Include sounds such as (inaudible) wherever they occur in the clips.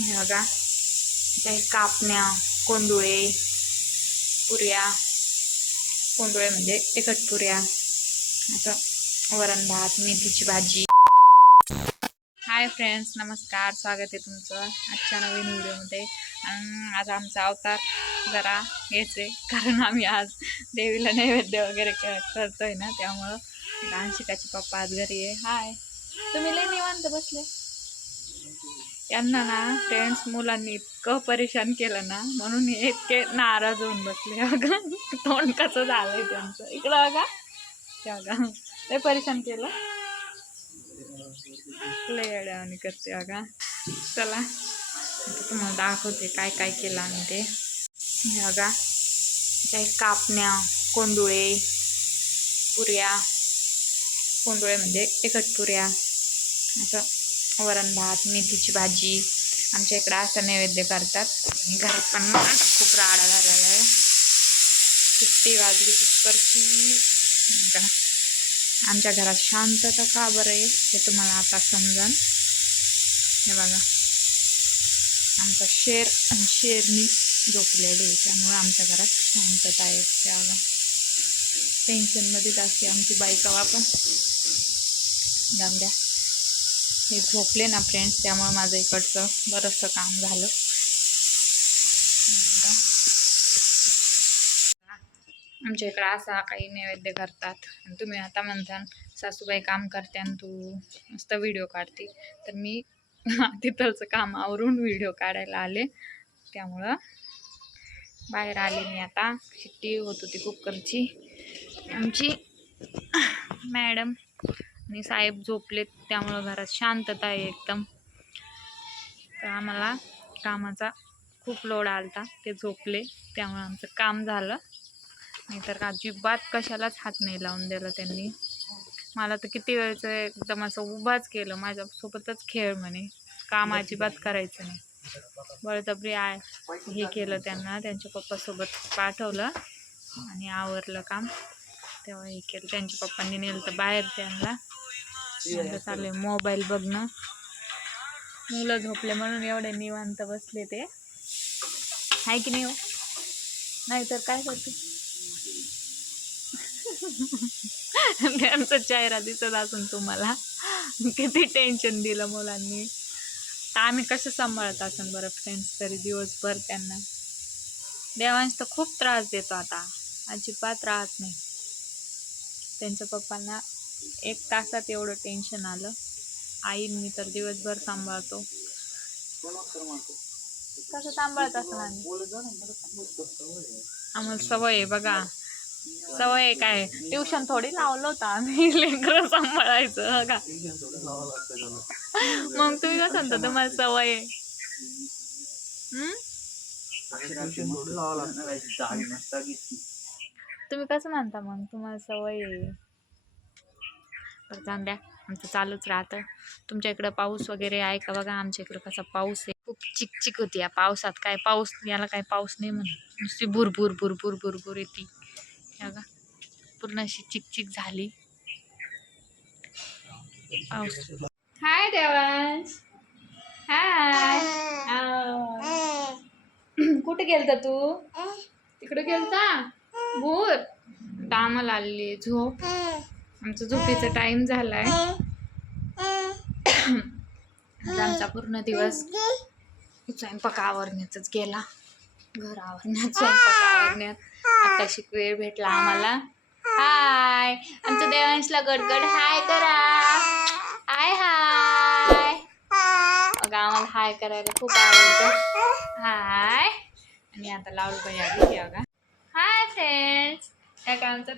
हे बघा. काही कापण्या कोंडुळे पुऱ्या. कोंडुळे म्हणजे तिखट पुऱ्या. असं वरण भात मेथीची भाजी. हाय फ्रेंड्स नमस्कार. स्वागत आहे तुमचं आजच्या नवीन व्हिडिओमध्ये. आज आमचा अवतार जरा हेच आहे. कारण आम्ही आज देवीला नैवेद्य वगैरे क- करतोय ना त्यामुळं शिकाची पप्पा आज घरी आहे. हाय तुम्ही लय निवांत बसले. यांना ना फ्रेंड्स मुलांनी इतकं परेशान केलं ना म्हणून हे इतके नाराज होऊन बसले. अगं तोंड कसं झालंय त्यांचं? इकडं अगं ते बघा. लय परेशान केलं. लय अडवणी करते अगा. चला तुम्हाला दाखवते काय काय केलं आम्ही ते. हे बघा. काही कापण्या कोंडुळे पुऱ्या. कोंडुळे म्हणजे एकट पुऱ्या. असं. वरण भात मेथीची भाजी. आमच्या इकडं असं नैवेद्य करतात. आणि घरात पण खूप राडा झालेला आहे. किती वाजली कुकरची आमच्या घरात शांतता का बरं आहे हे तुम्हाला आता समजन. हे बघा. आमचा शेर आणि शेरनी झोपलेली आहे. त्यामुळे आमच्या घरात शांतता आहे. त्या बघा. टेन्शनमध्येच असते आमची बायका पण जाऊन द्या. मी झोपले ना फ्रेंड्स त्यामुळे माझं इकडचं बरंचसं काम झालं. आमच्या इकडं असा काही नैवेद्य करतात. आणि तुम्ही आता म्हणता सासूबाई काम करते आणि तू मस्त व्हिडिओ काढते. तर मी (laughs) तिथलचं काम आवरून व्हिडिओ काढायला आले. त्यामुळं बाहेर आले मी आता. शिट्टी होत होती कुकरची. आमची मॅडम आणि साहेब झोपलेत त्यामुळं घरात शांतता आहे एकदम. तर आम्हाला कामाचा खूप लोड आलता. ते झोपले त्यामुळं आमचं काम झालं. नाहीतर अजिबात कशालाच हात नाही लावून दिला त्यांनी. मला तर किती वेळचं एकदम असं उभाच केलं माझ्यासोबतच खेळ म्हणे. काम अजिबात करायचं नाही. बळजबरी आय हे केलं त्यांना त्यांच्या पप्पासोबत पाठवलं आणि आवरलं काम. तेव्हा हे केलं. त्यांच्या पप्पांनी नेलं तर बाहेर त्यांना. चालू मोबाईल बघणं मुलं झोपले म्हणून एवढे निवांत बसले ते. आहे की नाही हो? नाहीतर काय करते? त्यांचा चेहरा दिसत असून तुम्हाला. किती टेन्शन दिलं मुलांनी. तर आम्ही कसं सांभाळत असून बरं फ्रेंड्स तरी दिवसभर त्यांना. देवांश तर खूप त्रास देतो आता. अजिबात राहत नाही. त्यांच्या पप्पांना एक तासात एवढं टेन्शन आलं. आई मी तर दिवसभर सांभाळतो. कसं सांभाळत असणार आम्हाला सवय आहे बघा. सवय आहे काय? ट्युशन थोडी लावलं होतं आम्ही. (laughs) लेकर सांभाळायचं बघा मग तुम्ही कसं म्हणता तुम्हाला सवय आहे? हम्म? तुम्ही कसं म्हणता मग? तुम्हाला सवय आहे. बरं जाऊन द्या. आमचं चालूच राहतं. तुमच्या इकडं पाऊस वगैरे आहे का बघा? आमच्या इकडं कसा पाऊस आहे. खूप चिकचिक होती या पावसात. काय पाऊस याला काय पाऊस नाही म्हणून नुसती बुरबुर बुरबुर बुरबुर येते. हे बघा. पूर्ण अशी चिकचिक झाली. पाऊस. हाय देवांश. हाय. कुठे गेलता तू? तिकडे गेलता? भूर. कामाला आलेली झोप. आमचा झोपेचा टाइम झालाय. आमचा पूर्ण दिवस स्वयंपाक आवरण्याचाच गेला. घर आवरण्यात स्वयंपाक आवरण्यात. आताशी वेळ भेटला आम्हाला. हाय आमच्या देवांशला गडगड. हाय करा. हाय हाय अगं आम्हाला हाय करायला खूप आवडतं. हाय आणि आता लावलं पाहिजे आधी हे फ्रेंड्स काय काय आमचं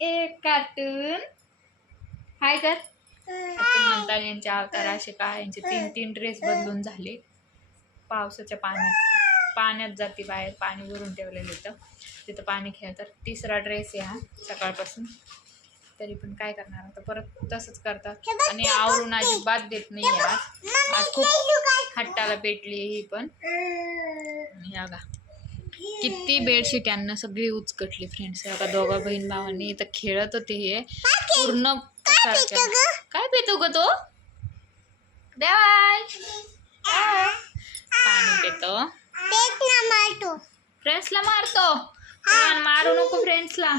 एक कार्टून हाय कर म्हणतात यांचे अवतार असे का यांचे तीन तीन ड्रेस बदलून झाले. पावसाच्या पाण्यात पाण्यात जाते बाहेर पाणी भरून ठेवलेलं होतं तिथं. पाणी खेळ तर तिसरा ड्रेस आहे हा सकाळपासून. तरी पण काय करणार आता? परत तसंच करतात. आणि आवरून अजिबात देत नाही आज. आज खूप हट्टाला पेटली ही पण. आणि बघा. किती बेडशीट यांना सगळी उचकटली फ्रेंड्स बघा दोघा बहीण भावांनी इथं खेळत होते हे. पूर्ण. काय पितो ग? तो? देवाय मारतो. फ्रेंड्सला मारतो. मारू नको फ्रेंड्सला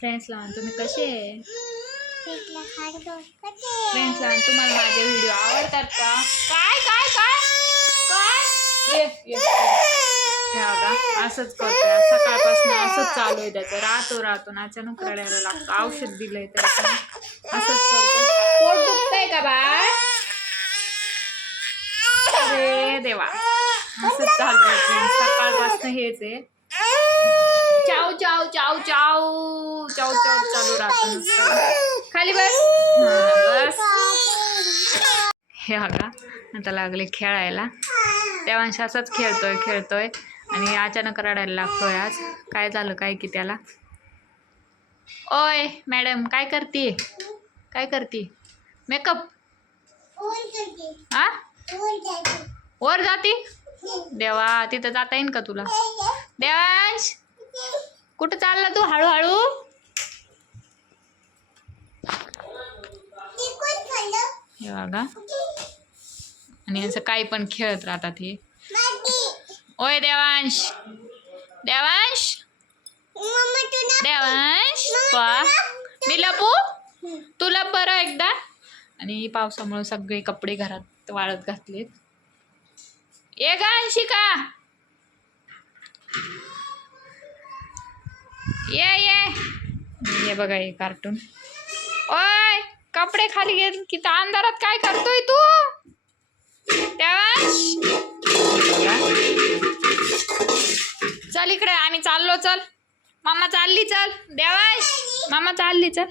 फ्रेंड्सला म्हण तुम्ही कसे फ्रेंड्सला तुम्हाला माझे व्हिडिओ आवडतात का? काय काय काय? काय? ये ये. हे बघा असंच करतोय. सकाळपासून असंच चालू आहे त्याचं. राहतो राहतो. अचानक रडायला लागतो. औषध दिलंय तर असंच करतो पोट दुखतंय का बाळ? अरे देवा. असंच चालू आहे सकाळपासून हेच आहे. चाव चाव चाव चाव चाव चाव चालू राहतो नुसतं. खाली बस. बस. हे बघा. आता लागले खेळायला. तेव्हा असाच खेळतोय खेळतोय. आणि अचानक रडायला लागतोय आज. काय झालं काय की त्याला? ओय मॅडम काय करते? काय करते? मेकअप? हा वर जाती? देवा तिथं जाता येईन का तुला? देवांश कुठं चालला तू हळूहळू? हे बघा. आणि असं काही पण खेळत राहतात हे. ओय देवांश. देवांश. देवांश का मी लपू? तू लप बरं एकदा. आणि पावसामुळे सगळे कपडे घरात वाळत घातलेत. ये गा अंशिका. ये ये. ये बघा हे कार्टून ओय कपडे खाली घे. की तर अंधारात काय करतोय तू? आम्ही चाललो चल. मामा चालली चल. देवाश मामा चालली चल.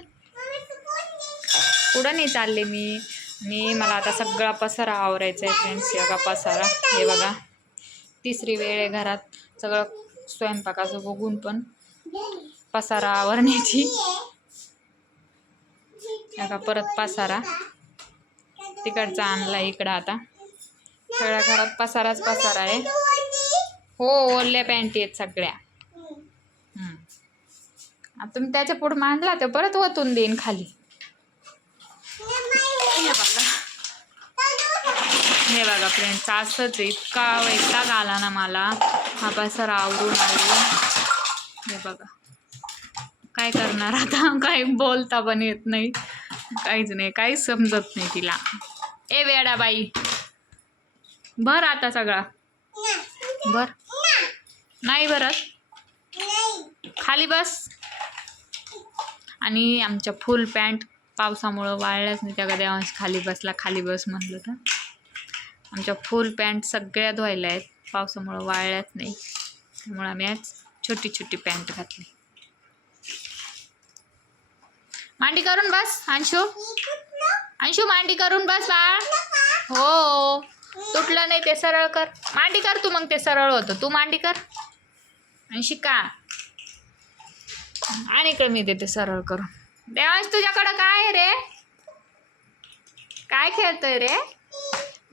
पुढं नाही चालले मी? मी मला आता सगळा पसारा आवरायचा आहे फ्रेंड्स हे बघा पसारा. हे बघा तिसरी वेळ आहे घरात. सगळं स्वयंपाकाचं बघून पण पसारा आवरण्याची. हे बघा परत पसारा. तिकडचा आणला इकडं आता. सगळ्या घरात पसाराच पसारा आहे. हो ओल्या पॅन्टी आहेत सगळ्या. आता तुम्ही त्याच्या पुढे मांडला तर परत ओतून देईन खाली. हे बघा हे बघा फ्रेंड्स असंच इतका वैताग आला ना मला. हा पसारा आवडून आवडून हे बघा. काय करणार आता? काही बोलता पण येत नाही. काहीच नाही काहीच समजत नाही तिला. ए वेडा बाई. भर आता सगळा. भर. नाही भरत. खाली बस. आणि आमच्या फुल पॅन्ट पावसामुळं वाळल्याच नाही. त्या देवांश खाली बसला खाली बस म्हणलं तर. आमच्या फुल पॅन्ट सगळ्या धुवायला आहेत. पावसामुळं वाळल्याच नाही. त्यामुळे आम्ही आज छोटी छोटी पॅन्ट घातली. मांडी करून बस अंशू. अंशू मांडी करून बस बाळ. हो. तुटलं नाही ते सरळ कर. मांडी कर तू मग ते सरळ होतं. तू मांडी कर. आणि शिका आणि इकडे मी देते सरळ करून. देवांश तुझ्याकडं काय आहे रे? काय खेळतोय रे?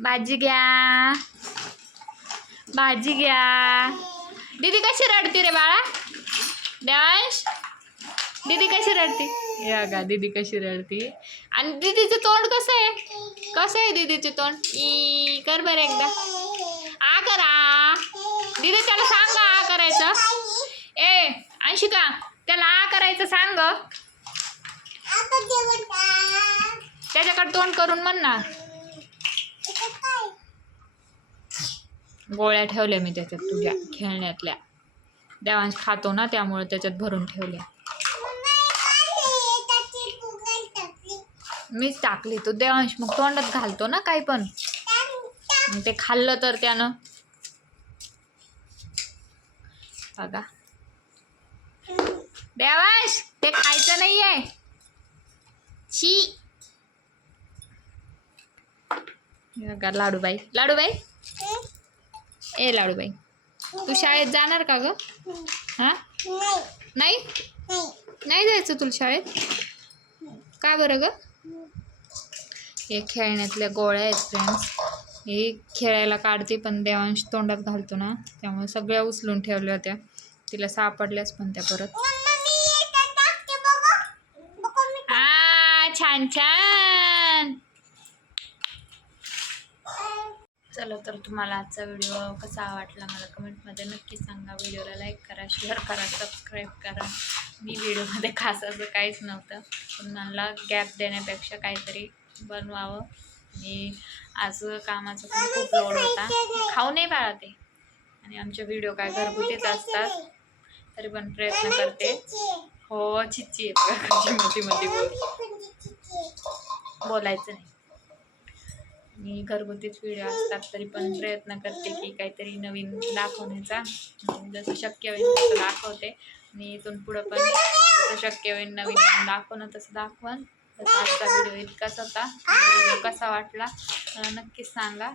भाजी घ्या. भाजी घ्या. दीदी कशी रडती रे बाळा? देवांश दीदी कशी रडती? या गा दीदी कशी रडती. आणि दीदीचं तोंड कसं आहे? कसं आहे दीदीचे तोंड? ई कर बरं एकदा. आ करा. दीदी त्याला सांग आ करायचं. ए अंशिका त्याला आ करायचं सांग. त्याच्याकडे तोंड करून म्हण ना. गोळ्या ठेवल्या मी त्याच्यात तुझ्या खेळण्यातल्या. देवांश खातो ना त्यामुळे त्याच्यात भरून ठेवल्या. मीच टाकली तो. देवांश मग तोंडात घालतो ना काही पण. ते खाल्लं तर त्यानं. बघा. देवांश ते खायचं नाहीये. शी. हे लाडूबाई. लाडूबाई? ए लाडूबाई. तू शाळेत जाणार का ग? हा? नाही? नाही जायचं तुला शाळेत? का बरं ग? हे खेळण्यातल्या गोळ्या आहेत फ्रेंड्स हे खेळायला काढते पण देवांश तोंडात घालतो ना. त्यामुळे सगळ्या उचलून ठेवल्या होत्या. तिला सापडल्याच पण त्या परत. छान छान. चला तर तुम्हाला आजचा व्हिडिओ कसा वाटला मला कमेंटमध्ये नक्की सांगा. व्हिडिओला लाईक करा शेअर करा सबस्क्राईब करा. मी व्हिडिओमध्ये खास असं काहीच नव्हतं. पण मला गॅप देण्यापेक्षा काहीतरी बनवावं. आणि आज कामाचा पण खूप लोड होता. खाऊ नाही बाळा ते आणि आमचे व्हिडिओ काय घरगुतीच असतात तरी पण प्रयत्न करते. हो चिच्ची येतो मोठी मोठी बोल बोलायचं नाही. मी घरगुतीच व्हिडिओ असतात तरी पण प्रयत्न करते की काहीतरी नवीन दाखवण्याचा. जसं शक्य होईल तसं दाखवते. आणि इथून पुढं पण जसं शक्य होईल नवीन दाखवणं तसं दाखवण तसा आजचा व्हिडिओ इतकाच होता. कसा वाटला? नक्कीच सांगा.